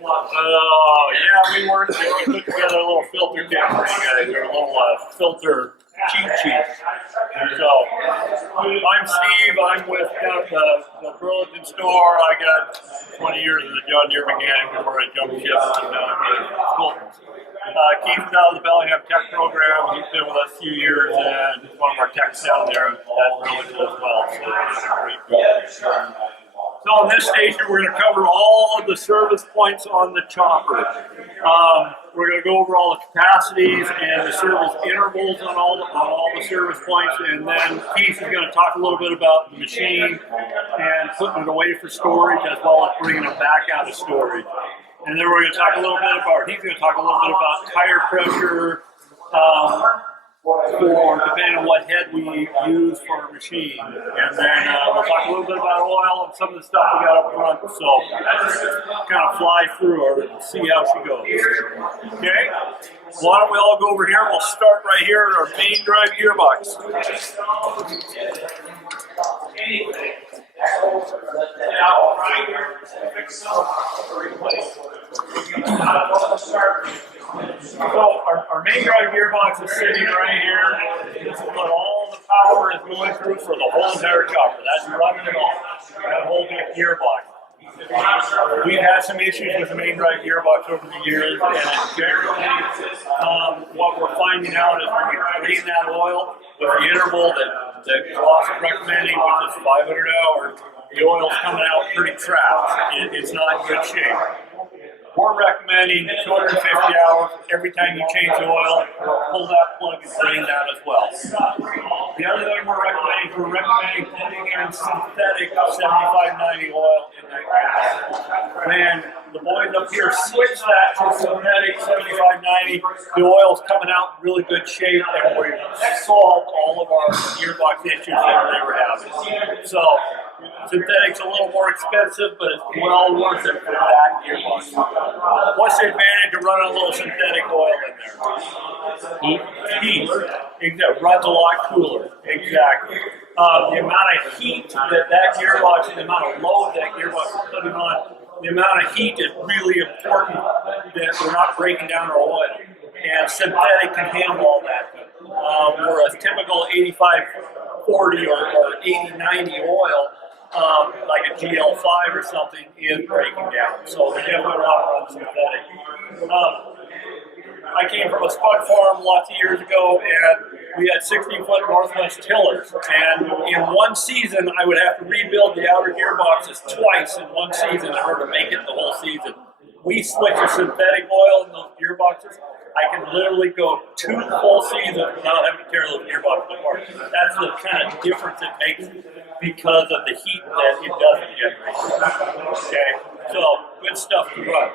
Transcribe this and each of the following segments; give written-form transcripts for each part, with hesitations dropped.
Oh, yeah, we worked it. We put together a little filter kit for you guys, or a little filter cheat sheet. So, I'm Steve. I'm with the Burlington store. I got 20 years as a John Deere mechanic before I jumped ship and Fulton's. Keith's out of the Bellingham Tech program. He's been with us a few years, and one of our techs down there at Burlington as well. So, he's a great job. So in this station, we're going to cover all of the service points on the chopper. We're going to go over all the capacities and the service intervals on all the service points, and then Keith is going to talk a little bit about the machine and putting it away for storage, as well as bringing it back out of storage. And then we're going to talk a little bit about, he's going to talk a little bit about tire pressure, for depending on what head we use for our machine. And then we'll talk a little bit about oil and some of the stuff we got up front. So kind of fly through her and see how she goes. Okay? Why don't we all go over here? We'll start right here at our main drive gearbox. So our main drive gearbox is sitting right here. This is what all the power is going through for the whole entire chopper. That's running it all. That whole big gearbox. We've had some issues with the main drive gearbox over the years, and generally what we're finding out is when we drain that oil with the interval that Claas is recommending, which is 500 hours, the oil's coming out pretty trapped. It's not in good shape. We're recommending 250 hours every time you change the oil. Pull that plug and drain that as well. The other thing we're recommending putting in synthetic 7590 oil in that gearbox. When the boys up here switch that to synthetic 7590, the oil's coming out in really good shape, and we've solved all of our gearbox issues that they were having. So synthetic's a little more expensive, but it's well worth it for that gearbox. What's the advantage of running a little synthetic oil in there? Heat. It runs a lot cooler. Exactly. The amount of heat that gearbox, and the amount of load that gearbox is putting on, the amount of heat is really important that we're not breaking down our oil. And synthetic can handle all that. Whereas typical 85-40 or 80-90 oil, like a GL5 or something, is breaking down. So we definitely want to run synthetic. I came from a spud farm lots of years ago, and we had 16-foot Northwest tillers. And in one season, I would have to rebuild the outer gearboxes twice in one season in order to make it the whole season. We switch to synthetic oil in those gearboxes. I can literally go 2 full seasons without having to tear those gearboxes apart. That's the kind of difference it makes because of the heat that it doesn't generate. Okay, so good stuff to run.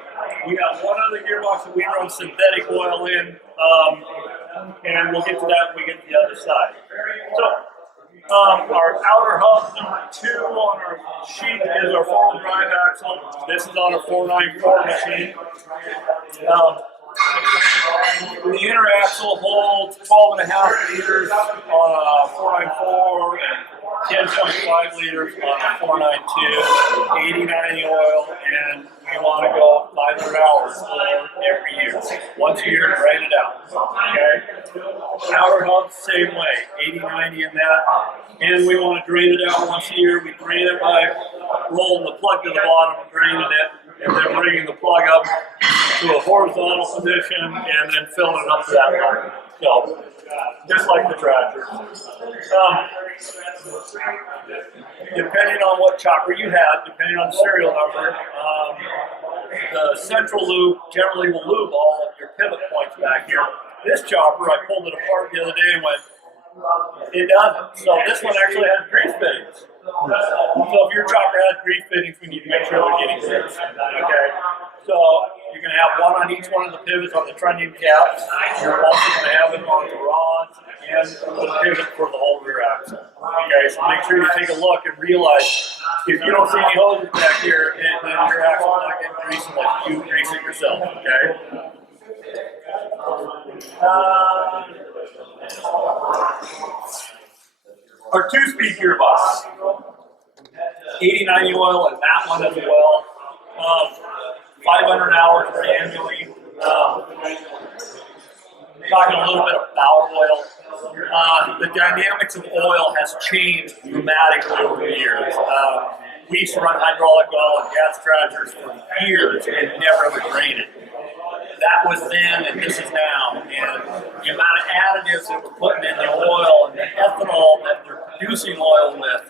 We got one other gearbox that we run synthetic oil in, and we'll get to that when we get to the other side. So our outer hub number 2 on our sheet is our 4-wheel drive axle. This is on a 494 machine. The inner axle holds 12.5 liters on a 494 and 10.5 liters on a 492, 80-90 oil, and we want to go 500 hours every year. Once a year, drain it out. Okay? Outer hub, same way, 80-90 in that. And we want to drain it out once a year. We drain it by rolling the plug to the bottom, draining it, and then bringing the plug up to a horizontal position and then filling it up to that level. So, just like the tractor. Depending on what chopper you have, depending on the serial number, the central loop generally will lube all of your pivot points back here. This chopper, I pulled it apart the other day and went, it doesn't. So this one actually has grease fittings. So if your chopper has grease fittings, we need to make sure they're getting greased. Okay? So you're going to have one on each one of the pivots on the trunnion caps. You're also going to have it on the rods and the pivot for the whole rear axle. Okay, so make sure you take a look and realize if you don't see any hoses back here, then your axle's not getting greased unless you grease it yourself. Okay. Our 2-speed gearbox, 80-90 oil, and that one as well. 500 hours annually. Talking a little bit about oil. The dynamics of oil has changed dramatically over the years. We used to run hydraulic oil and gas tractors for years and never ever drained it. That was then and this is now. And the amount of additives that we're putting in the oil and the ethanol that they're producing oil with,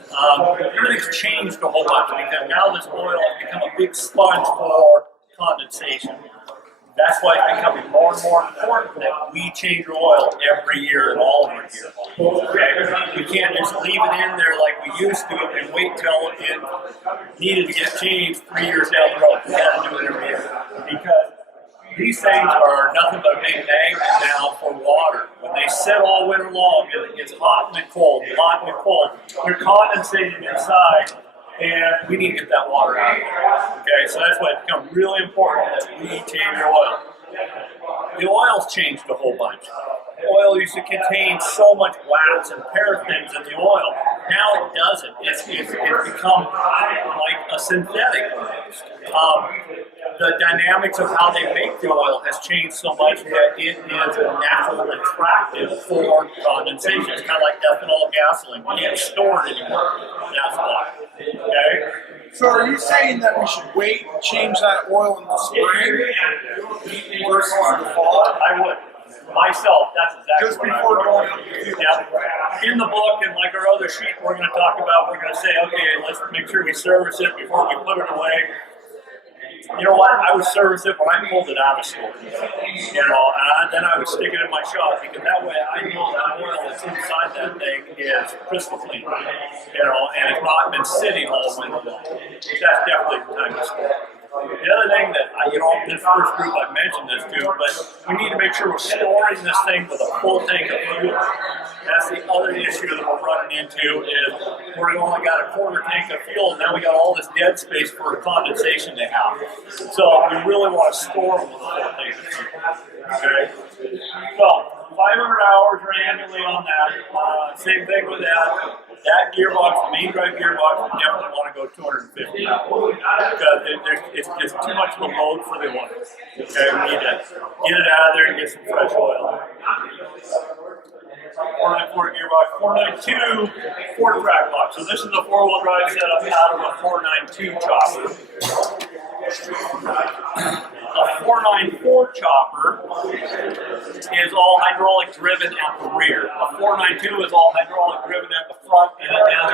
everything's changed a whole bunch because now this oil has become a big sponge for condensation. That's why it's becoming more and more important that we change our oil every year in all of our gear. Okay? We can't just leave it in there like we used to and wait till it needed to get changed 3 years down the road. We got to do it every year because these things are nothing but a big magnet now for water. When they sit all winter long and it gets hot and cold, they're condensating inside. And we need to get that water out of there. Okay, so that's why it's become really important that we change our oil. The oil's changed a whole bunch. Oil used to contain so much wax and paraffins in the oil. Now it doesn't. It's become like a synthetic almost. The dynamics of how they make the oil has changed so much that it is a natural attractant for condensation. It's kind of like ethanol gasoline. We can't store it anymore. That's why. Okay? So are you saying that we should wait and change that oil in the spring versus the fall? I would. Myself, that's exactly just what before I would. going. Yeah. In the book and like our other sheet we're going to talk about, we're going to say, okay, let's make sure we service it before we put it away. You know what? I would service it when I pulled it out of storage. And then I would stick it in my shop because that way I know that oil that's inside that thing is crystal clean. And it's not been sitting all winter long. That's definitely the time to store. The other thing that, this first group I mentioned this to, but we need to make sure we're storing this thing with a full tank of fuel. That's the other issue that we're running into is we're only got a quarter tank of fuel, and now we got all this dead space for condensation to have. So we really want to store them with a full tank of fuel. Okay? So 500 hours annually on that. Same thing with that. That gearbox, the main drive gearbox, we definitely want to go 250 because it's just too much of a load for the oil. Okay, we need to get it out of there and get some fresh oil. 494 gearbox, 492 Ford track box. So this is a four-wheel drive setup out of a 492 chopper. A 494 chopper is all hydraulic driven at the rear. A 492 is all hydraulic driven at the front, and it has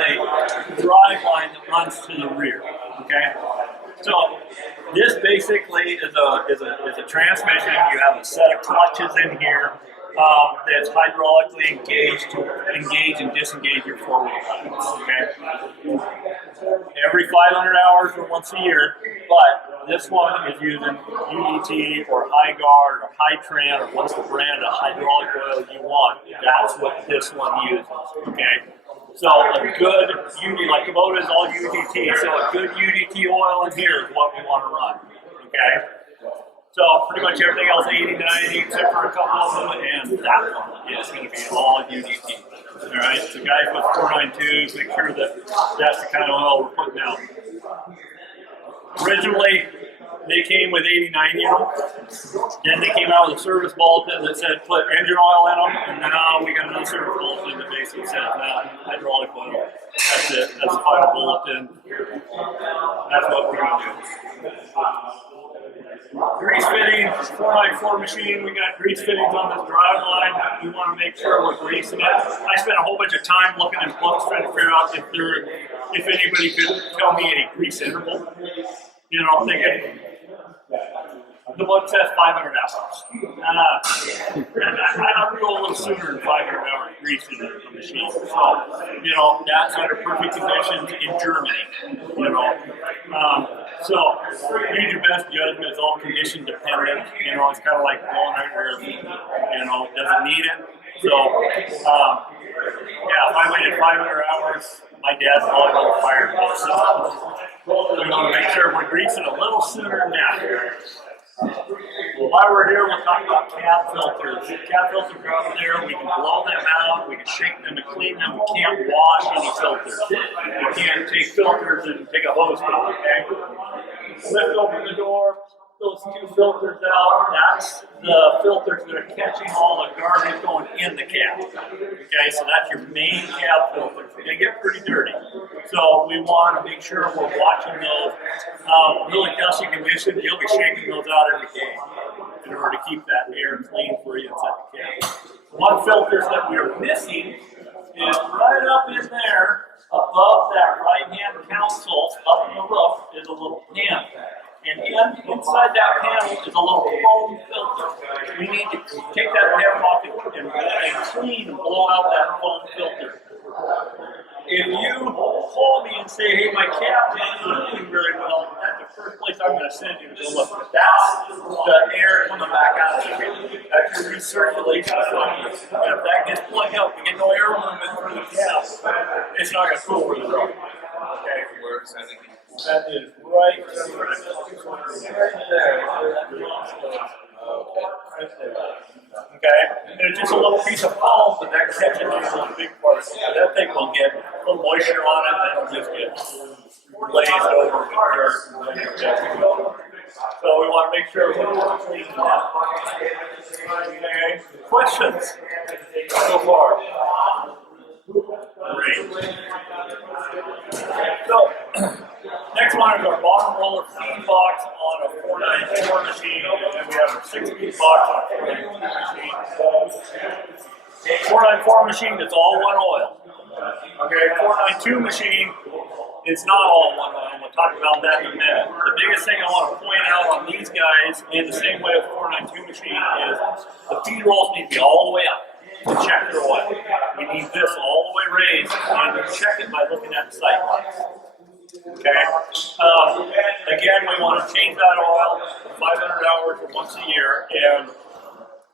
a drive line that runs to the rear. Okay, so this basically is a transmission. You have a set of clutches in here that's hydraulically engaged to engage and disengage your four-wheel drive. Okay, every 500 hours or once a year, but this one is using UDT or High Guard or High Tran or what's the brand of hydraulic oil you want. That's what this one uses. Okay. So a good UDT, like Kubota is all UDT, so a good UDT oil in here is what we want to run. Okay. So pretty much everything else 80-90 except for a couple of them, and that one is going to be all UDT. All right. So guys with 492s, make sure that that's the kind of oil we're putting out. Originally, they came with 80-90 in them. Then they came out with a service bulletin that said put engine oil in them, and now we got another service bulletin that basically said hydraulic oil. That's it. That's the final bulletin. That's what we're going to do. Grease fittings, 494 machine. We got grease fittings on this drive line. We want to make sure we're greasing it. I spent a whole bunch of time looking at books trying to figure out if anybody could tell me a grease interval. I'm thinking the book says 500 hours. I would go a little sooner than 500 hours greasing a machine. So, that's under perfect conditions in Germany. So use your best judgment. It's all condition dependent. It's kind of like going out here. It doesn't need it. So, if I waited 500 hours, my dad's volleyball fired me. So we want to make sure we're greasing a little sooner than that. While we're here, we'll talk about cab filters. Cab filters are over there. We can blow them out. We can shake them and clean them. We can't wash any filters. We can't take filters and take a hose to them, okay? Lift open the door. those two filters out, that's the filters that are catching all the garbage going in the cab. Okay, so that's your main cab filters. They're gonna get pretty dirty. So we want to make sure we're watching those. Really dusty conditions, you'll be shaking those out every day in order to keep that air clean for you inside the cab. One filter that we are missing is right up in there, above that right-hand console, up in the roof, is a little pan. And inside that panel is a little foam filter. We need to take that pan off and clean and blow out that foam filter. If you call me and say, hey, my cab isn't cooling very well, that's the first place I'm going to send you to go look. That's the air coming back out of it. That's your recirculation filter. And if that gets plugged out, we get no air movement through the cab, it's not going to cool where the road. Okay, where is that again? That is right there. Okay, and it's just a little piece of foam, but that catches these big parts. That thing will get a little moisture on it, and it'll just get glazed over with dirt. So we want to make sure we're cleaning that. Okay, questions so far? Great. So, next one is our bottom roller feed box on a 494 machine, and we have a 6-speed box on a 492 machine. 494 machine is all one oil. Okay, 492 machine is not all one oil. We'll talk about that in a minute. The biggest thing I want to point out on these guys, in the same way with 492 machine, is the feed rolls need to be all the way up to check their oil. We need this all the way raised, and we check it by looking at the sight lines. Okay. Again, we want to change that oil 500 hours or once a year, and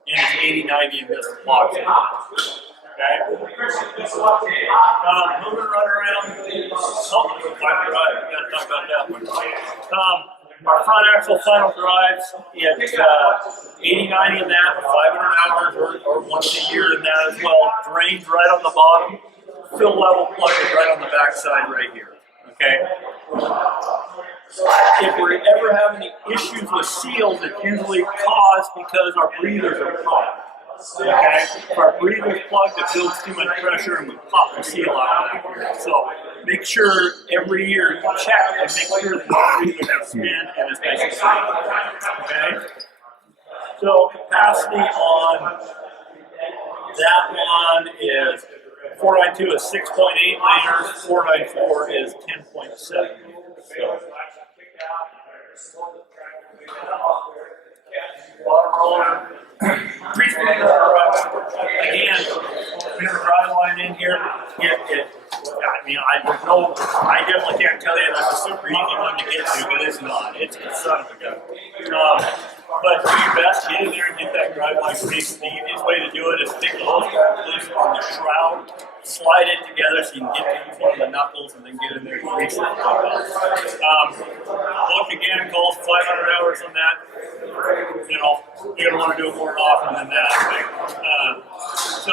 it's 80-90 in this box. Okay. Moving right around. Oh, final drive. We got to talk about that one. Our front axle final drives, it's 80-90 in that, 500 hours or once a year in that as well. Drains right on the bottom. Fill level plug is right on the back side right here. Okay. If we ever have any issues with seals, it's usually caused because our breathers are plugged. Okay. If our breather's plugged, it builds too much pressure and we pop the seal out of that. So make sure every year you check and make sure that the breather can spin and is nice and safe. Okay. So capacity on that one is 492 is 6.8 liters, 494 is 10.7. So, bottom roller. Again, we have a drive line in here. I definitely can't tell you that's a super easy one to get to, but it's not. It's a son of a gun. But do your best, get in there and get that drive line greased. The easiest way to do it is take the hose loose on the shroud, slide it together so you can get to each one of the knuckles and then get in there and grease it. Look again, calls 500 hours on that. You know, you're going to want to do it more often than that. So,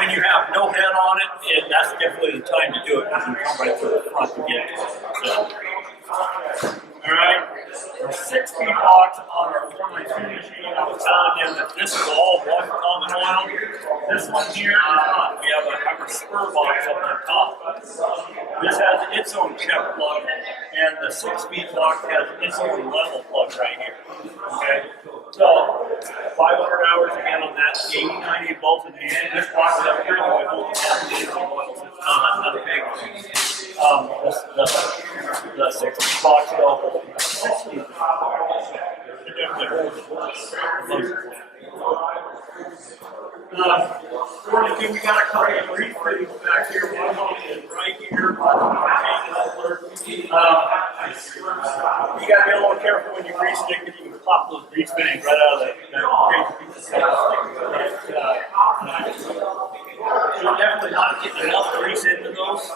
when you have no head on it, that's definitely the time to do it because you can come right through the front to get it. So, alright, our 6-speed box on our 492 machine, I was telling you that this is all one common oil. This one here is not. We have a spur box up on top. This has its own check plug, and the 6-speed box has its own level plug right here. Okay? So, 500 hours again on that, 80-90 both of these. This box up here, we hold the oils. It's not a big one. The 6-speed box, though, 6-speed. We got a couple of grease fittings back here. One of them is right here. You got to be a little careful when you grease stick because you can pop those grease fittings right out of that crazy piece of plastic. You're definitely not getting enough grease into those.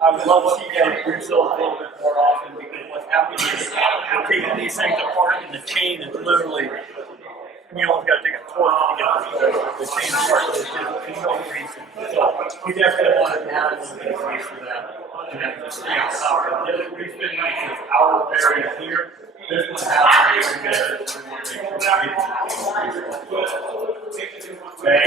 I would love to see you guys grease those a little bit more often because what's happening is we're taking these things apart and the chain is literally, you almost got to take a torch to get the chain apart. There's no grease in it. So we definitely want to add a little bit of grease for that. and the stay on top of it. The other grease fitting is our variant here. This one has a there. Okay.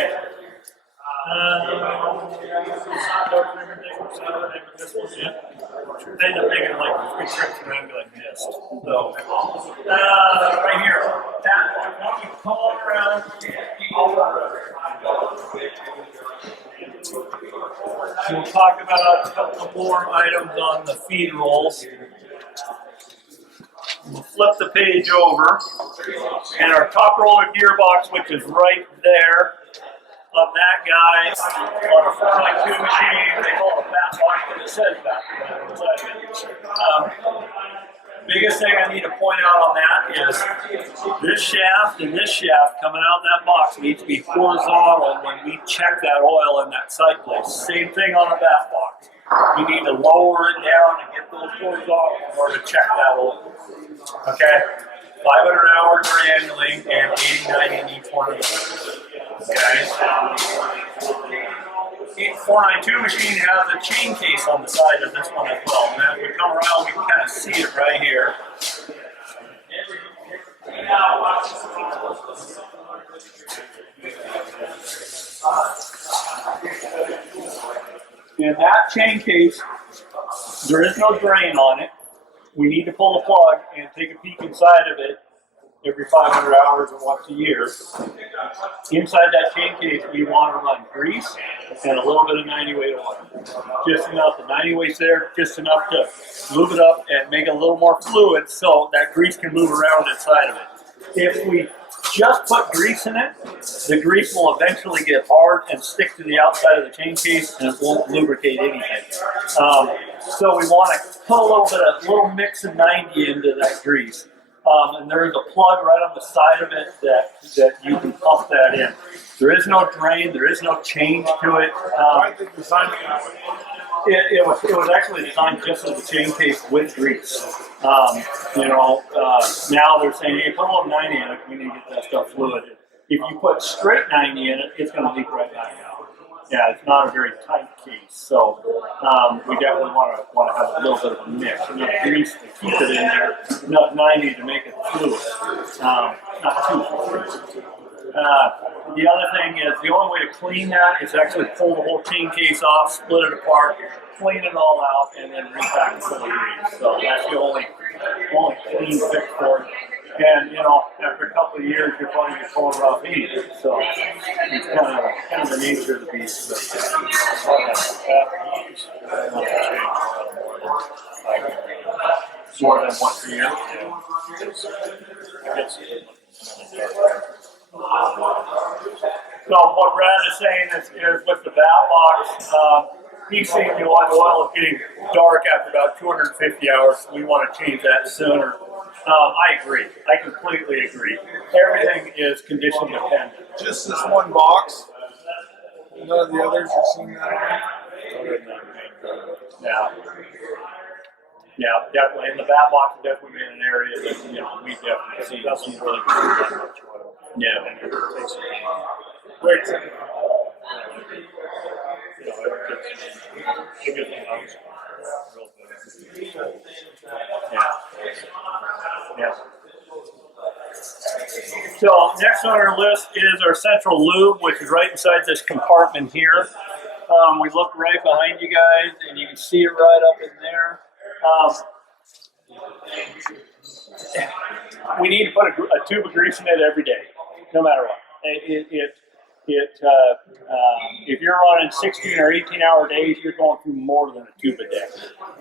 This one, yeah. They end up making like 3 trips around like this. So, right here, that one. Now we call around. We'll talk about a couple more items on the feed rolls. We'll flip the page over, and our top roller gearbox, which is right there, on that guy, on a 4x2 machine, they call it a bat box, but it says bat. Biggest thing I need to point out on that is this shaft and this shaft coming out that box needs to be horizontal when we check that oil in that sight place. Same thing on a bat box. We need to lower it down and get those horizontal in order to check that oil. Okay? 500 hours annually and 80, 90 in each one of those. Okay? 492 machine has a chain case on the side of this one as well. And as we come around, we can kind of see it right here. In that chain case, there is no drain on it. We need to pull the plug and take a peek inside of it every 500 hours or once a year. Inside that chain case, we want to run grease and a little bit of 90-weight oil. Just enough. The 90 weight's there, just enough to move it up and make it a little more fluid so that grease can move around inside of it. If we just put grease in it, the grease will eventually get hard and stick to the outside of the chain case, and it won't lubricate anything. So we want to put a little mix of 90 into that grease. And there is a plug right on the side of it that you can pump that in. There is no drain. There is no change to it. It was actually designed just as a chain case with grease. Now they're saying, hey, put a little 90 in it. We need to get that stuff fluid. If you put straight 90 in it, it's going to leak right back out. Yeah, it's not a very tight case, so we definitely want to have a little bit of a mix. Enough grease to keep it in there, enough 90 to make it fluid. Not too fluid. The other thing is, the only way to clean that is actually pull the whole chain case off, split it apart, clean it all out, and then repack it full of grease. So that's the only clean fix for it. And, after a couple of years, you're probably just pulling rough heat. So it's kind of the nature of the beast. More than once a year. So what Brad is saying is with the valve box, he's saying the oil is getting dark after about 250 hours. So we want to change that sooner. I agree. I completely agree. Everything is condition dependent. Just this one box. None of the others are seeing that on. Yeah, definitely. And the bat box has definitely been an area that we definitely see some really good. Yeah. Great. Yeah. So next on our list is our central lube, which is right inside this compartment here. We look right behind you guys, and you can see it right up in there. We need to put a tube of grease in it every day, no matter what. If you're running 16 or 18-hour days, you're going through more than a tube a day.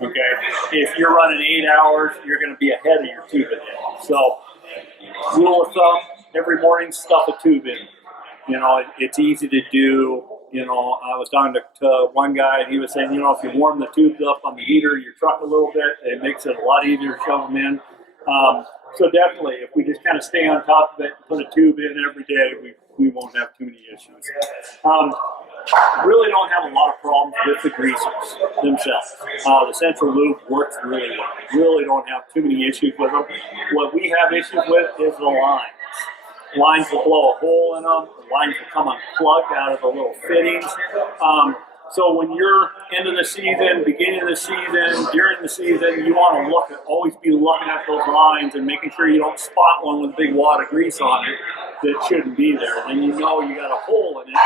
Okay. If you're running 8 hours, you're going to be ahead of your tube a day. So, rule of thumb: every morning, stuff a tube in. It's easy to do. I was talking to one guy, and he was saying, if you warm the tubes up on the heater of your truck a little bit, it makes it a lot easier to shove them in. So definitely, if we just kind of stay on top of it and put a tube in every day, we won't have too many issues. Really don't have a lot of problems with the greasers themselves. The central lube works really well. Really don't have too many issues with them. What we have issues with is the lines. Lines will blow a hole in them. The lines will come unplugged out of the little fittings. So when you're into the season, beginning of the season, during the season, you want to always be looking at those lines and making sure you don't spot one with a big wad of grease on it that shouldn't be there. Then you know you got a hole in it,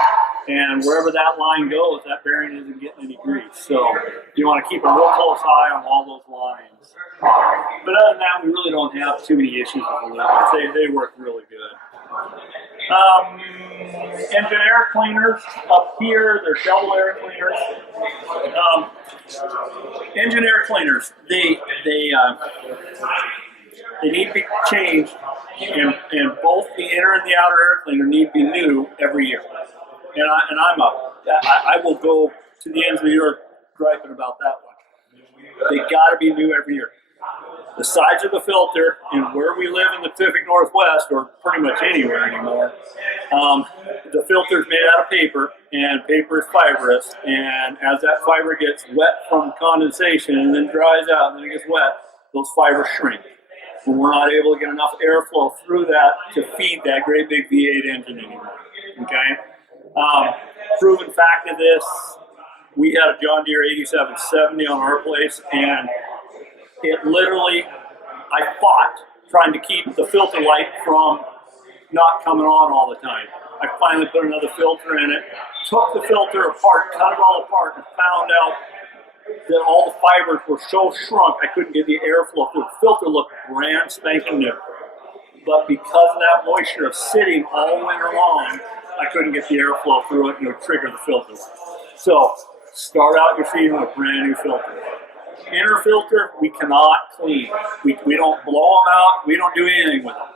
and wherever that line goes, that bearing isn't getting any grease. So you want to keep a real close eye on all those lines. But other than that, we really don't have too many issues with the liquids. They work really good. Engine air cleaners up here, they're double air cleaners. Engine air cleaners, they need to be changed, and both the inner and the outer air cleaner need to be new every year. And I will go to the ends of the earth griping about that one. They got to be new every year. The sides of the filter, and where we live in the Pacific Northwest, or pretty much anywhere anymore, the filter is made out of paper, and paper is fibrous, and as that fiber gets wet from condensation and then dries out and then it gets wet, those fibers shrink. And we're not able to get enough airflow through that to feed that great big V8 engine anymore. Okay? Proven fact of this, we had a John Deere 8770 on our place, and it literally, I fought trying to keep the filter light from not coming on all the time. I finally put another filter in it, took the filter apart, cut it all apart, and found out that all the fibers were so shrunk I couldn't get the airflow through. The filter looked brand spanking new. But because of that moisture of sitting all winter long, I couldn't get the airflow through it, and it would trigger the filter. So start out your season with a brand new filter. Inner filter, we cannot clean. We don't blow them out. We don't do anything with them.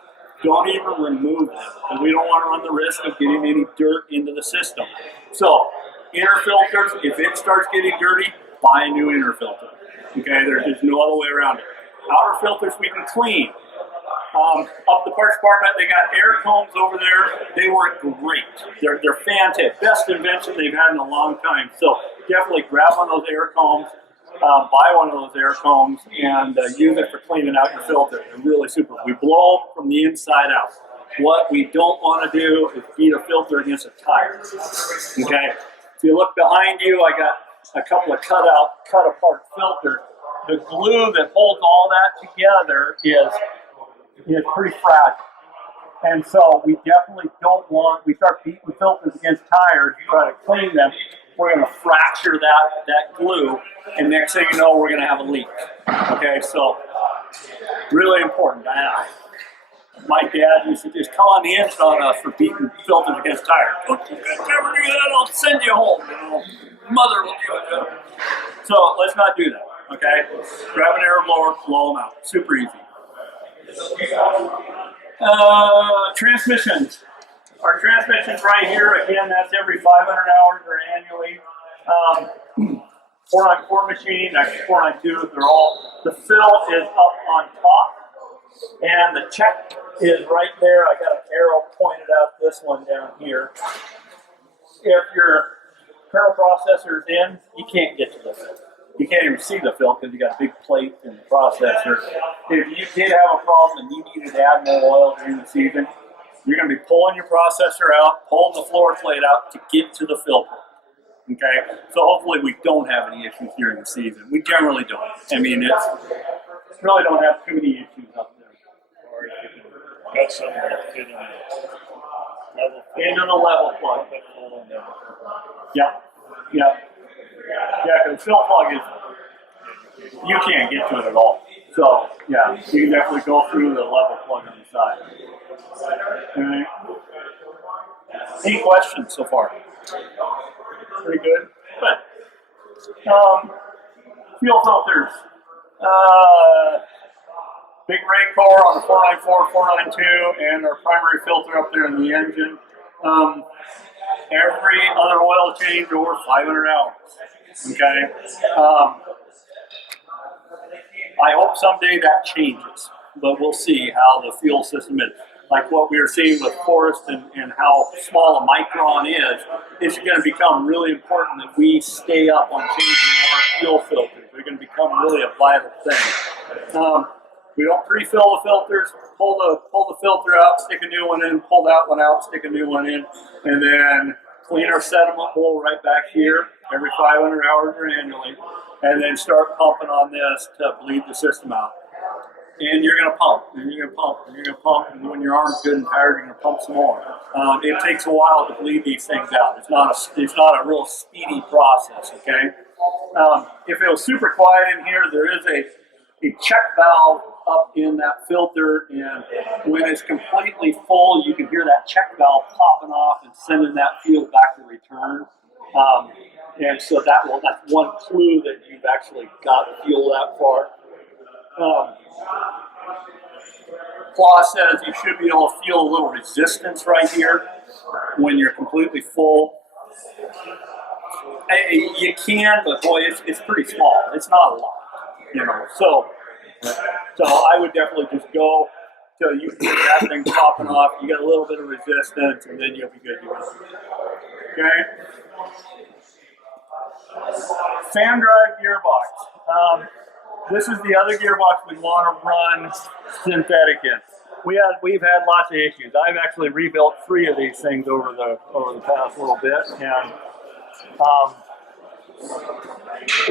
Don't even remove them, because we don't want to run the risk of getting any dirt into the system. So inner filters, if it starts getting dirty, buy a new inner filter. Okay, there's no other way around it. Outer filters we can clean. Up the parts department, they got air combs over there. They work great. They're fantastic. Best invention they've had in a long time. So definitely grab one of those air combs. Buy one of those air combs and use it for cleaning out your filter. They're really super. We blow them from the inside out. What we don't want to do is beat a filter against a tire. Okay? If you look behind you, I got a couple of cut apart filters. The glue that holds all that together is pretty fragile. And so we definitely don't want, we start beating filters against tires to try to clean them, we're going to fracture that glue, and next thing you know, we're going to have a leak. Okay, so really important. My dad used to just come on the inside on us for beating filters against tires. Don't you ever do that, I'll send you home. Mother will do it. So let's not do that, okay? Grab an air blower, blow them out. Super easy. Transmissions. Our transmissions right here, again, that's every 500 hours or annually. 494 machine, actually 492, they're all, the fill is up on top, and the check is right there. I got an arrow pointed out this one down here. If your kernel processor is in, you can't get to the fill. You can't even see the fill because you got a big plate in the processor. If you did have a problem and you needed to add more oil during the season, you're going to be pulling your processor out, pulling the floor plate out to get to the filter. Okay? So hopefully we don't have any issues during the season. We generally don't. I mean, really don't have too many issues up there. Or if you can go somewhere Into the level plug. Yeah. Yeah. Yeah, because fill plug is, you can't get to it at all. So, yeah, you can definitely go through the level plug on the side. All right. Any questions so far? Pretty good. Good. Fuel filters. Big rate core on the 494, 492, and our primary filter up there in the engine. Every other oil change over 500 hours. Okay. I hope someday that changes, but we'll see how the fuel system is. Like what we are seeing with Forest and how small a micron is, it's going to become really important that we stay up on changing our fuel filters. They're going to become really a vital thing. We don't pre-fill the filters, pull the filter out, stick a new one in, pull that one out, stick a new one in, and then clean our sediment bowl right back here, every 500 hours or annually, and then start pumping on this to bleed the system out. And you're going to pump, and you're going to pump, and you're going to pump, and when your arm's good and tired, you're going to pump some more. It takes a while to bleed these things out. It's not a real speedy process, okay? If it was super quiet in here, there is a check valve up in that filter, and when it's completely full, you can hear that check valve popping off and sending that fuel back to return. And so that's one clue that you've actually got fuel that far. Claas says you should be able to feel a little resistance right here when you're completely full. You can, but boy, it's pretty small. It's not a lot, you know. So I would definitely just go till you get that thing popping off. You get a little bit of resistance, and then you'll be good to go. Okay. Fan drive gearbox. This is the other gearbox we want to run synthetic in. We've had lots of issues. I've actually rebuilt 3 of these things over the past little bit, and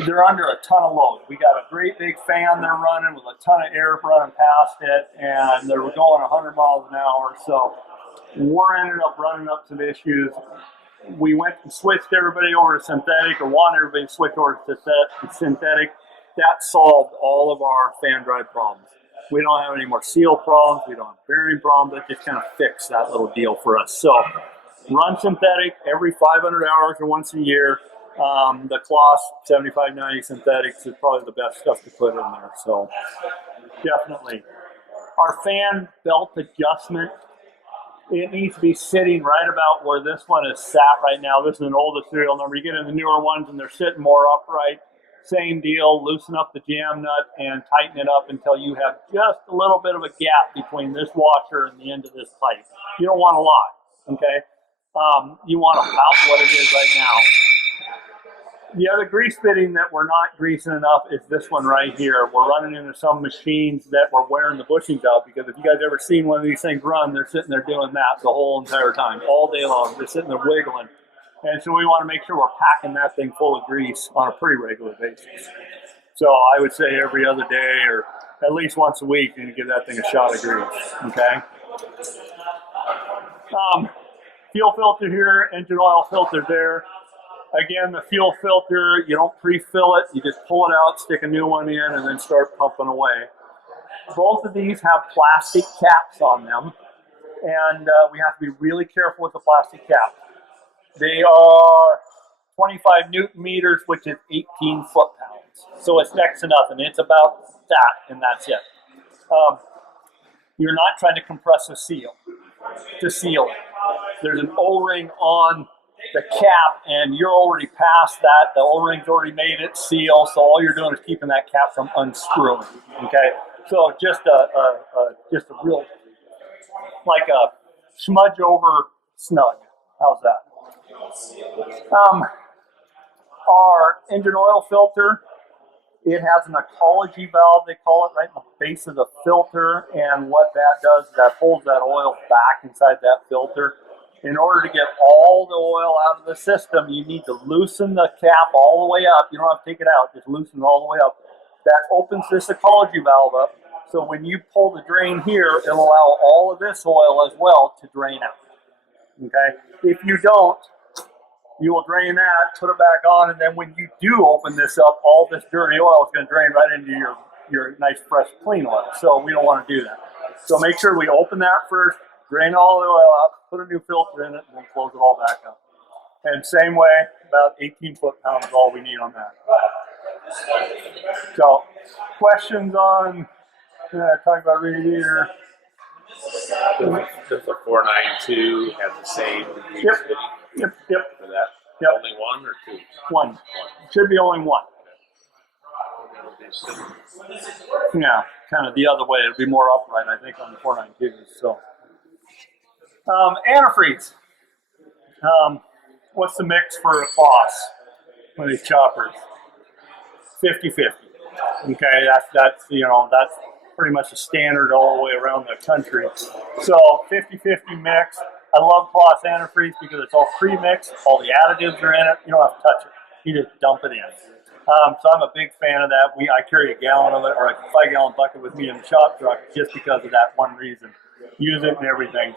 they're under a ton of load. We got a great big fan they're running with a ton of air running past it, and they're going 100 miles an hour. So we're ended up running up some issues. We went and switched everybody over to synthetic, or wanted everybody to switch over to synthetic. That solved all of our fan drive problems. We don't have any more seal problems. We don't have bearing problems. That just kind of fixed that little deal for us. So run synthetic every 500 hours or once a year. The Claas 7590 synthetics is probably the best stuff to put in there. So definitely. Our fan belt adjustment, it needs to be sitting right about where this one is sat right now. This is an older serial number. You get in the newer ones and they're sitting more upright. Same deal, loosen up the jam nut and tighten it up until you have just a little bit of a gap between this washer and the end of this pipe. You don't want a lot, okay? You want about what it is right now. The other grease fitting that we're not greasing enough is this one right here. We're running into some machines that we're wearing the bushings out, because if you guys ever seen one of these things run, they're sitting there doing that the whole entire time, all day long. They're sitting there wiggling. And so we want to make sure we're packing that thing full of grease on a pretty regular basis. So I would say every other day or at least once a week, you need to give that thing a shot of grease, okay? Fuel filter here, engine oil filter there. Again, the fuel filter, you don't pre-fill it. You just pull it out, stick a new one in, and then start pumping away. Both of these have plastic caps on them, and we have to be really careful with the plastic cap. They are 25 Newton meters, which is 18 foot-pounds. So it's next to nothing. It's about that, and that's it. You're not trying to compress a seal to seal it. There's an O-ring on the cap, and you're already past that. The O-ring's already made it seal, so all you're doing is keeping that cap from unscrewing. Okay, so just a real, like a smudge over snug. How's that? Our engine oil filter, it has an ecology valve, they call it, right in the base of the filter, and what that does is that holds that oil back inside that filter. In order to get all the oil out of the system, you need to loosen the cap all the way up. You don't have to take it out, just loosen it all the way up. That opens this ecology valve up, so when you pull the drain here, it'll allow all of this oil as well to drain out. Okay? If you don't, you will drain that, put it back on, and then when you do open this up, all this dirty oil is going to drain right into your nice, fresh, clean oil. So we don't want to do that. So make sure we open that first, drain all the oil out, put a new filter in it, and then close it all back up. And same way, about 18 foot-pounds is all we need on that. So, questions on talking about radiator? Does the 492 have the same grease fitting? Yep. For that? Yep. Only one or two? One. Should be only one. Yeah, kind of the other way. It'll be more upright, I think, on the 492. So, antifreeze. What's the mix for a Claas? One of these choppers? 50-50. Okay, that's pretty much a standard all the way around the country. So 50-50 mix. I love Claas antifreeze because it's all pre-mixed. All the additives are in it. You don't have to touch it. You just dump it in. So I'm a big fan of that. I carry a gallon of it or a 5-gallon bucket with me in the shop truck just because of that one reason. Use it and everything.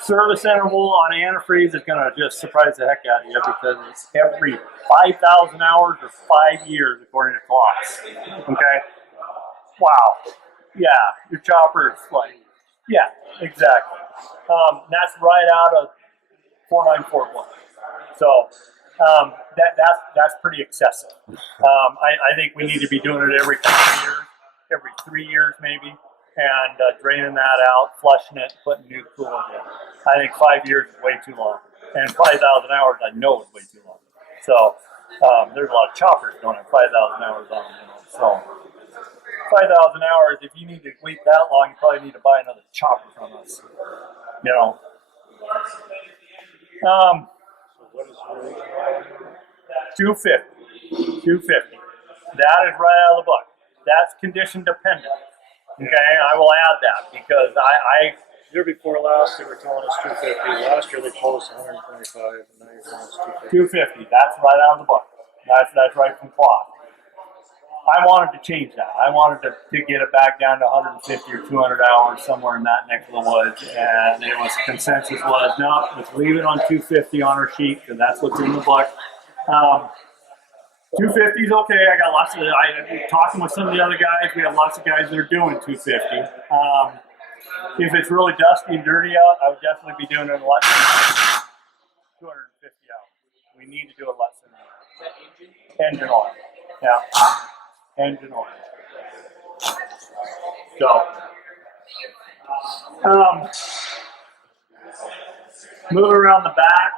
Service interval on antifreeze is going to just surprise the heck out of you because it's every 5,000 hours or 5 years according to Claas. Okay? Wow. Yeah, your chopper is like, yeah, exactly. That's right out of 4941. So that's pretty excessive. I think we need to be doing it every couple of years, every 3 years maybe, and draining that out, flushing it, putting new coolant in. I think 5 years is way too long, and 5,000 hours I know is way too long. So there's a lot of choppers going at 5,000 hours on them. So 5,000 hours, if you need to wait that long, you probably need to buy another chopper from us. You know. What is your 250. That is right out of the book. That's condition dependent. Okay, I will add that because I Year before last, they were telling us 250. Last year, they told us 125, and now you're telling us 250. 250. That's right out of the book. That's right from Claas. I wanted to change that. I wanted to get it back down to 150 or 200 hours somewhere in that neck of the woods, and it was consensus was no, let's leave it on 250 on our sheet because that's what's in the book. 250 is okay. I got lots of. Talking with some of the other guys. We have lots of guys that are doing 250. If it's really dusty and dirty out, I would definitely be doing it a lot sooner. 250 hours. We need to do a lot sooner. Engine oil. Yeah. Engine oil. So, moving around the back.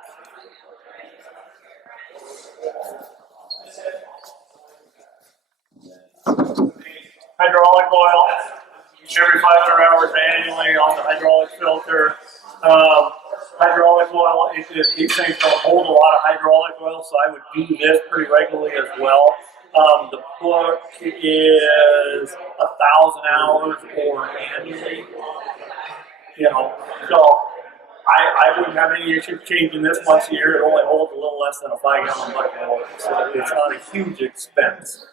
Hydraulic oil, every 500 hours annually on the hydraulic filter. Hydraulic oil, these things don't hold a lot of hydraulic oil, so I would do this pretty regularly as well. The book is 1,000 hours or annually. You know, so I wouldn't have any issue changing this once a year. It only holds a little less than a 5-gallon bucket of oil, so it's not a huge expense.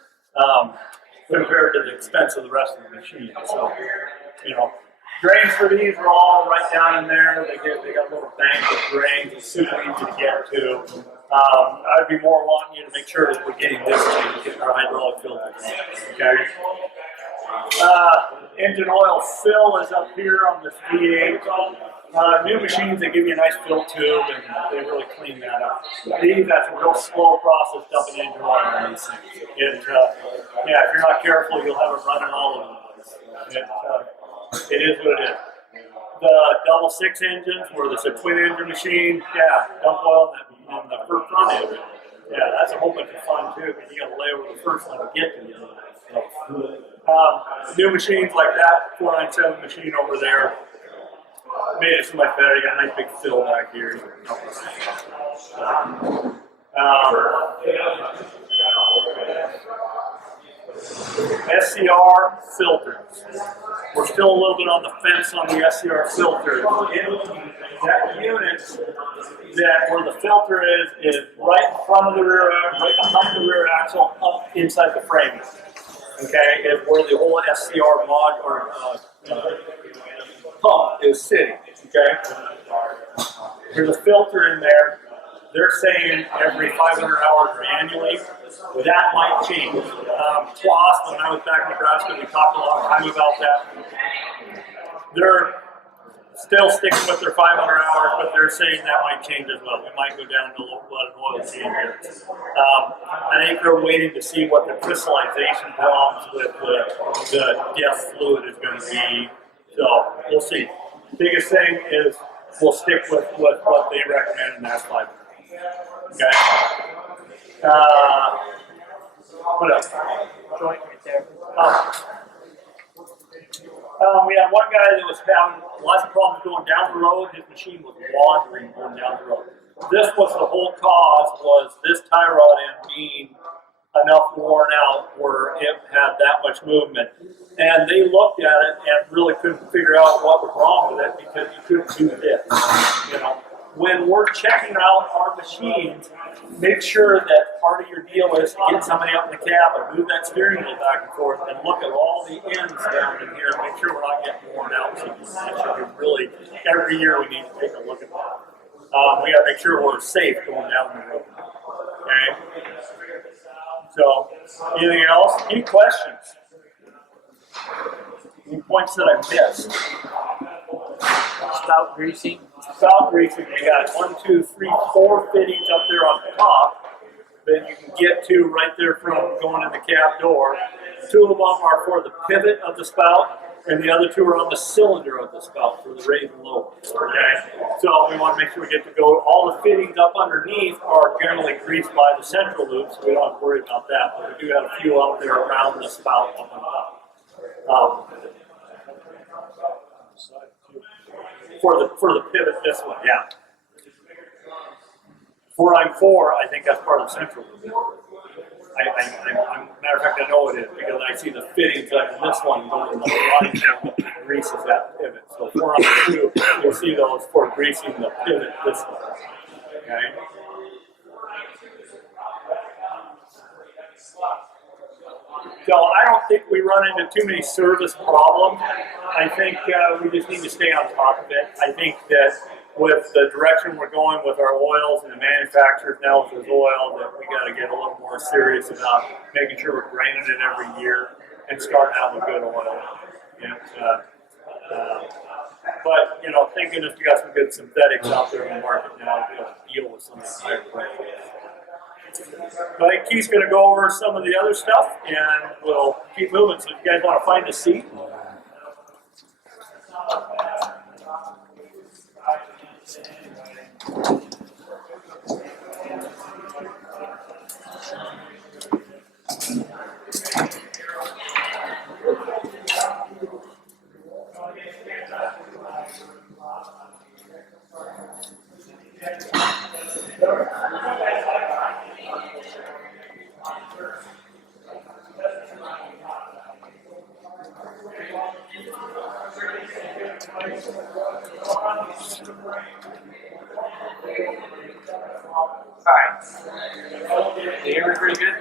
Compared to the expense of the rest of the machine. So, you know, drains for these are all right down in there. They got little banks of drains. It's super easy to get to. I'd be more wanting you to make sure that we're getting this change, getting our hydraulic filter. Okay. Engine oil fill is up here on this V8. New machines, they give you a nice fill tube and they really clean that up. That's a real slow process dumping engine oil on these things. Yeah, if you're not careful, you'll have it running all over the place. It is what it is. The double 6 engines, where there's a twin engine machine, yeah, dump oil in the front end. Yeah, that's a whole bunch of fun too, because you got to lay over the first one to get to the other one. So, new machines like that 497 machine over there made it so much better. You got a nice big fill back here. SCR filters. We're still a little bit on the fence on the SCR filters. That unit where the filter is right in front of the rear, right behind the rear axle, up inside the frame. Okay, is where the whole SCR mod or pump is sitting. Okay, there's a filter in there. They're saying every 500 hours or annually. That might change. Claas, when I was back in Nebraska, we talked a long time about that. They're still sticking with their 500 hours, but they're saying that might change as well. We might go down to let an oil change is. I think they're waiting to see what the crystallization problems with the DEF fluid is going to be. So we'll see. Biggest thing is we'll stick with what they recommend, and that's 500. Okay. What else? Joint right there. We had one guy that was having lots of problems going down the road. His machine was wandering going down the road. This was the whole cause, was this tie rod end being enough worn out where it had that much movement. And they looked at it and really couldn't figure out what was wrong with it because you couldn't do this. You know, when we're checking out our machines, make sure that part of your deal is to get somebody up in the cab and move that steering wheel back and forth and look at all the ends down in here and make sure we're not getting worn out. So that should be really, every year we need to take a look at that. We got to make sure we're safe going down the road. Okay? So, anything else? Any questions? Any points that I missed? Spout greasing. Spout greasing, we got 1, 2, 3, 4 fittings up there on the top that you can get to right there from going in the cab door. 2 of them are for the pivot of the spout, and the other 2 are on the cylinder of the spout for the raise and low. Okay, so we want to make sure we get to go. All the fittings up underneath are generally greased by the central loop, so we don't have to worry about that. But we do have a few out there around the spout up on top. For the pivot, this one, yeah. 494, I think that's part of the central loop. Matter of fact, I know it is because I see the fittings like this one going in the line down that greases that pivot. So 492, you'll see those for greasing the pivot this way. Okay. So I don't think we run into too many service problems. I think we just need to stay on top of it. I think that with the direction we're going with our oils and the manufacturers now with this oil, that we got to get a little more serious about making sure we're draining it every year and starting out with good oil. And, but thank goodness we got some good synthetics out there in the market now to be able to deal with some of the higher prices. So I think Keith's going to go over some of the other stuff, and we'll keep moving. So if you guys want to find a seat. Alright. Can you hear me pretty good?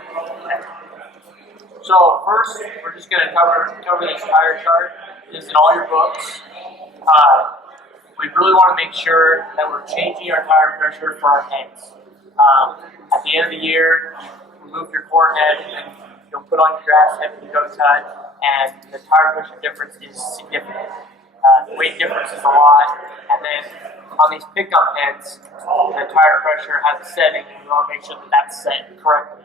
So first, we're just going to cover this tire chart. It's in all your books. We really want to make sure that we're changing our tire pressure for our heads. At the end of the year, you remove your core head and then you'll put on your grass head when you go to cut, and the tire pressure difference is significant. The weight difference is a lot, and then on these pickup heads, the tire pressure has a setting, and we want to make sure that that's set correctly.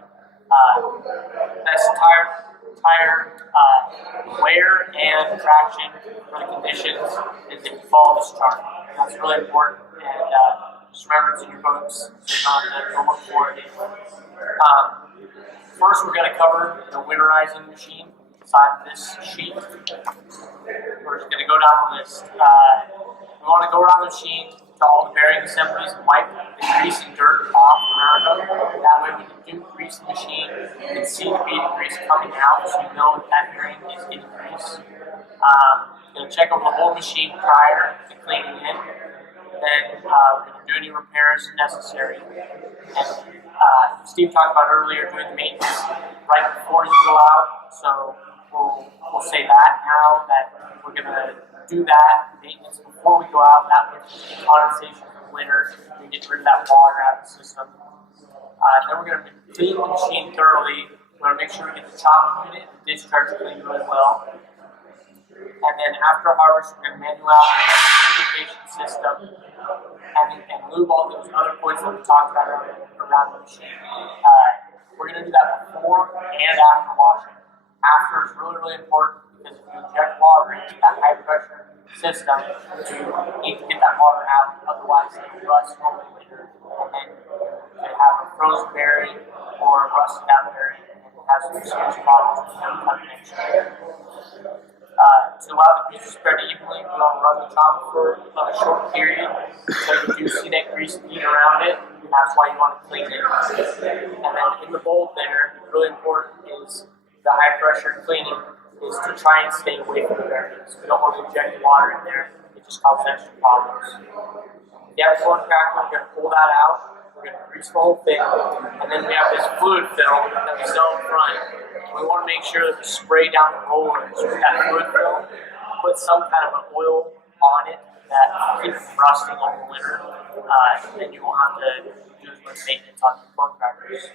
Best tire wear and traction for the conditions is if you follow this chart. And that's really important, and just remember it's in your books, so you don't have to go look for it. First, we're going to cover the winterizing machine inside of this sheet. We're just going to go down the list. We want to go around the machine to all the bearing assemblies and wipe the grease and dirt off around them. That way when you do grease the machine, you can see the bead of grease coming out, so you know that bearing is getting grease. Going to check over the whole machine prior to cleaning it. Then we're going to do any repairs necessary. And Steve talked about earlier doing the maintenance right before you go out, so we'll say that now, that we're going to do that maintenance before we go out. That way, condensation from winter, we get rid of that water out of the system. Then we're going to clean the machine thoroughly. We're going to make sure we get the chopping unit and discharge cleaned really well. And then after harvest, we're going to manual out the lubrication system and lube all those other points that we talked about around the machine. We're going to do that before and after washing. After is really, really important, because if you inject water into that high pressure system, you need to get that water out, otherwise it will rust over later, and then you have a frozen berry or a rusted out berry, and have some serious problems with the next year. To allow the grease to spread evenly, we want to run the chopper for a short period, so you do see that grease bead around it, and that's why you want to clean it. And then in the bowl there, really important is the high pressure cleaning is to try and stay away from the bearings. We don't want to inject water in there, it just causes extra problems. you have a corn cracker, we're going to pull that out. We're going to grease the whole thing. And then we have this fluid film that we sell in front. We want to make sure that we spray down the rollers with that fluid film, put some kind of an oil on it that keeps it from rusting over the winter. And you won't have to do as much maintenance on your corn crackers.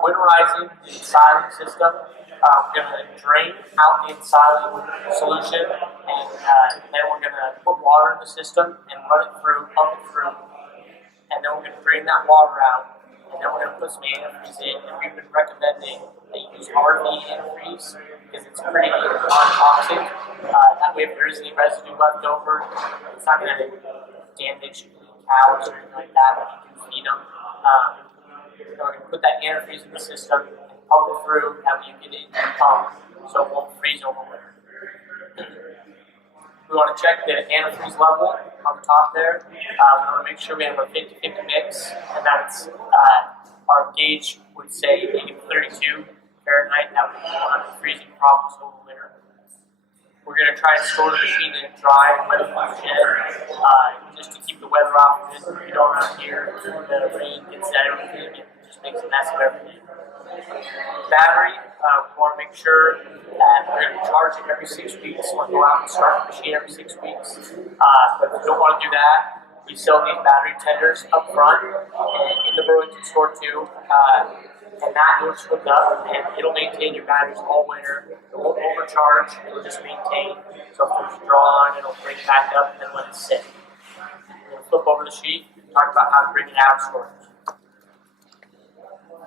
Winterizing the ensiling system. We're going to drain out the ensiling solution, and then we're going to put water in the system and run it through, pump it through, and then we're going to drain that water out, and then we're going to put some antifreeze in, and we've been recommending that you use RV antifreeze because it's pretty non-toxic. That way, if there is any residue left over, it's not going to damage cows or anything like that when you do feed them. So we're going to put that antifreeze in the system and pump it through, have you get it in the pump so it won't freeze over winter. We want to check the antifreeze level on the top there. We want to make sure we have a 50-50 mix, and that's our gauge would say -32 Fahrenheit. That would be 100 freezing problems over winter. We're going to try and store the machine in dry and weatherproof shed just to keep the weather off of it. You know, around here, the rain gets at everything and just makes a mess of everything. Battery, we want to make sure that we're going to charge it every 6 weeks. We'll go out and start the machine every 6 weeks. But if you don't want to do that, we sell these battery tenders up front and in the Burlington store too. And that goes hooked up and it'll maintain your batteries all winter. It won't overcharge, it'll just maintain. So if there's a draw on, it'll bring it back up and then let it sit. We'll flip over the sheet and talk about how to bring it out of storage.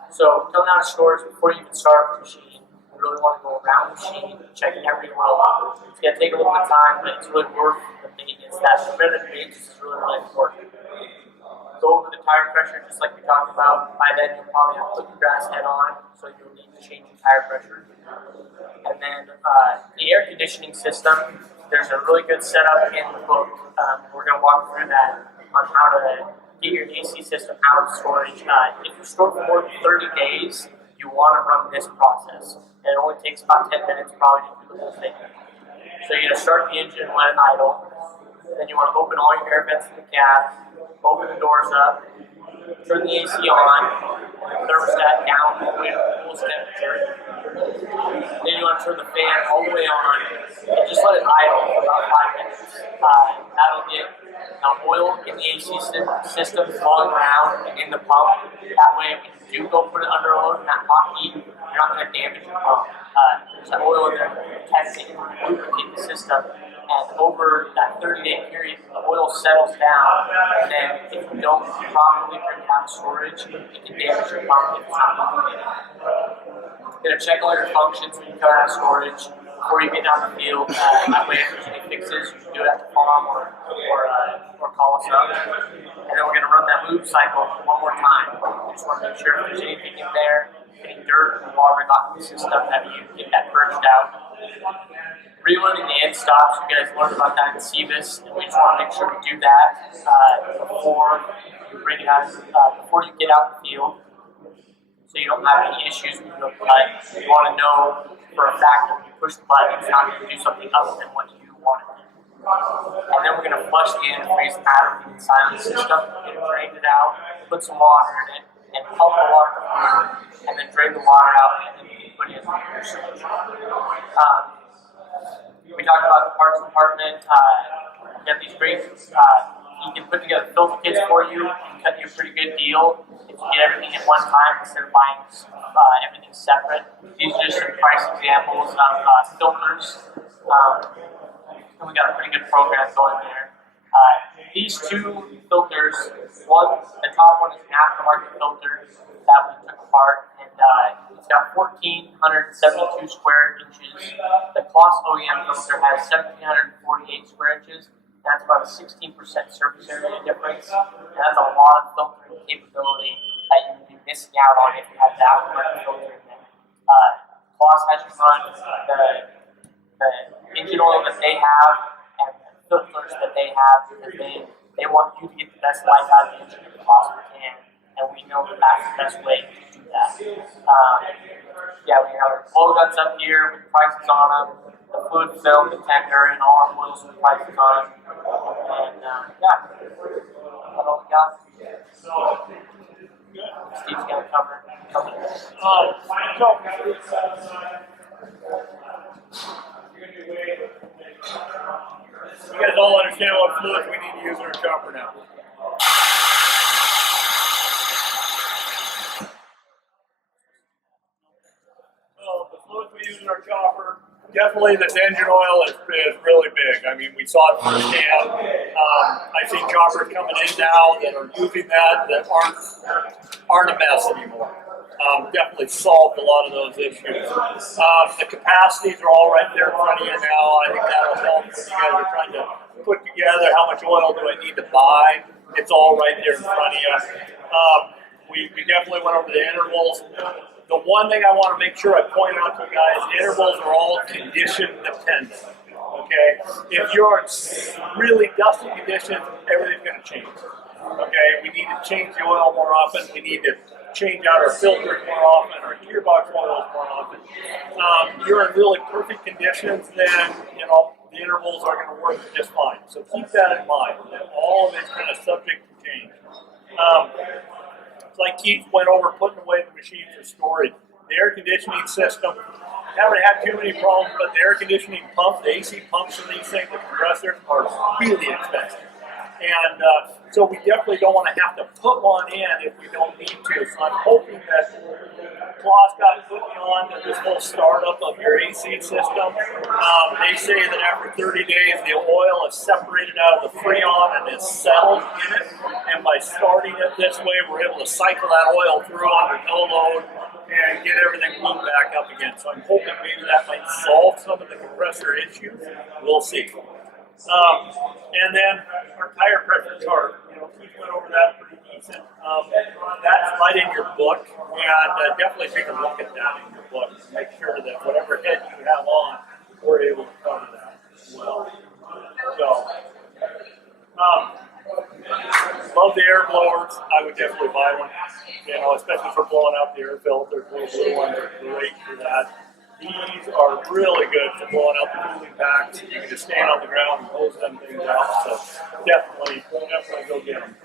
So coming out of storage, before you even start the machine, you really want to go around the machine, checking every oil out. It's going to take a little bit of time, but it's really worth the maintenance. That preventative maintenance is really, really important. Go over the tire pressure just like we talked about. By then you'll probably have to put your grass head on, so you'll need to change your tire pressure. And then the air conditioning system, there's a really good setup in the book. We're going to walk through that on how to get your AC system out of storage. If you store for more than 30 days, you want to run this process. And it only takes about 10 minutes probably to do the whole thing. So you're going to start the engine and let it idle. Then you want to open all your air vents in the cab, open the doors up, turn the AC on, and the thermostat down all the way to the coolest temperature. Then you want to turn the fan all the way on and just let it idle for about 5 minutes. That'll get oil in the AC system flowing around and in the pump. That way, when you do go put it under load in that hot heat, you're not going to damage your pump. There's that oil in there to protect it and lubricate the system. And over that 30-day period, the oil settles down, and then if you don't properly bring it out of storage, it can damage your pump if it's not lubricated. You're going to check all your functions when you come out of storage before you get down the field. That way, if there's any fixes, you can do it at the farm or call us up. And then we're going to run that lube cycle one more time. We just want to make sure if there's anything in there, any dirt or water got in the system, that you get that purged out. Reloading the end stops, you guys learned about that in CBIS, and we just want to make sure we do that before you bring it out, before you get out in the field, so you don't have any issues when you go to the button. You want to know for a fact that when you push the button, it's not going to do something other than what you want it to do. And then we're going to flush the antifreeze out of the ensiling system, and drain it out, put some water in it, and pump the water through, and then drain the water out, and then you can put it in your solution. We talked about the parts department. We have these great, he can put together filter kits for you and cut you a pretty good deal if you get everything at one time instead of buying everything separate. These are just some price examples of filters. And we got a pretty good program going there. These two filters, the top one is an aftermarket filter that we took apart, and it's got 1,472 square inches. The Claas OEM filter has 1,748 square inches. That's about a 16% surface area difference, and that's a lot of filtering capability that you would be missing out on if you had the aftermarket filter in there. Claas has you run the engine oil that they have and the filters that they have because they want you to get the best life out of the engine that you possibly can, and we know that that's the best way to do that. We have our oil guns up here with prices on them, the fluid film, the tender, and all our oils with prices on them. And yeah, that's all we got. Steve's gonna cover. You guys all understand what fluids we need to use in our chopper now. So the fluids we use in our chopper, definitely this engine oil is really big. I mean, we saw it firsthand. I see choppers coming in now that are using that aren't a mess anymore. Definitely solved a lot of those issues. The capacities are all right there in front of you now. I think that'll help when you guys are trying to put together how much oil do I need to buy. It's all right there in front of you. We definitely went over the intervals. The one thing I want to make sure I point out to you guys, the intervals are all condition dependent. Okay? If you're in really dusty conditions, everything's going to change. Okay? We need to change the oil more often. We need to change out our filters more often, our gearbox oils more often. You're in really perfect conditions, then the intervals are going to work just fine. So keep that in mind. That all of it's kind of subject to change. It's like Keith went over putting away the machine for storage. The air conditioning system, haven't had too many problems, but the air conditioning pump, the AC pumps for these things, the compressors are really expensive. And so we definitely don't want to have to put one in if we don't need to. So I'm hoping that Claas got put me on to this whole startup of your AC system. They say that after 30 days, the oil is separated out of the Freon and is settled in it. And by starting it this way, we're able to cycle that oil through under no load and get everything moved back up again. So I'm hoping maybe that might solve some of the compressor issues. We'll see. And then our tire pressure chart, Keith went over that pretty decent. That's right in your book, and definitely take a look at that in your book. Make sure that whatever head you have on, we're able to cover that well. So, love the air blowers. I would definitely buy one, especially for blowing out the air filters. Little blue ones are great for that. These are really good for blowing out the cooling packs. You can just stand on the ground and hose them things out. So definitely go get them.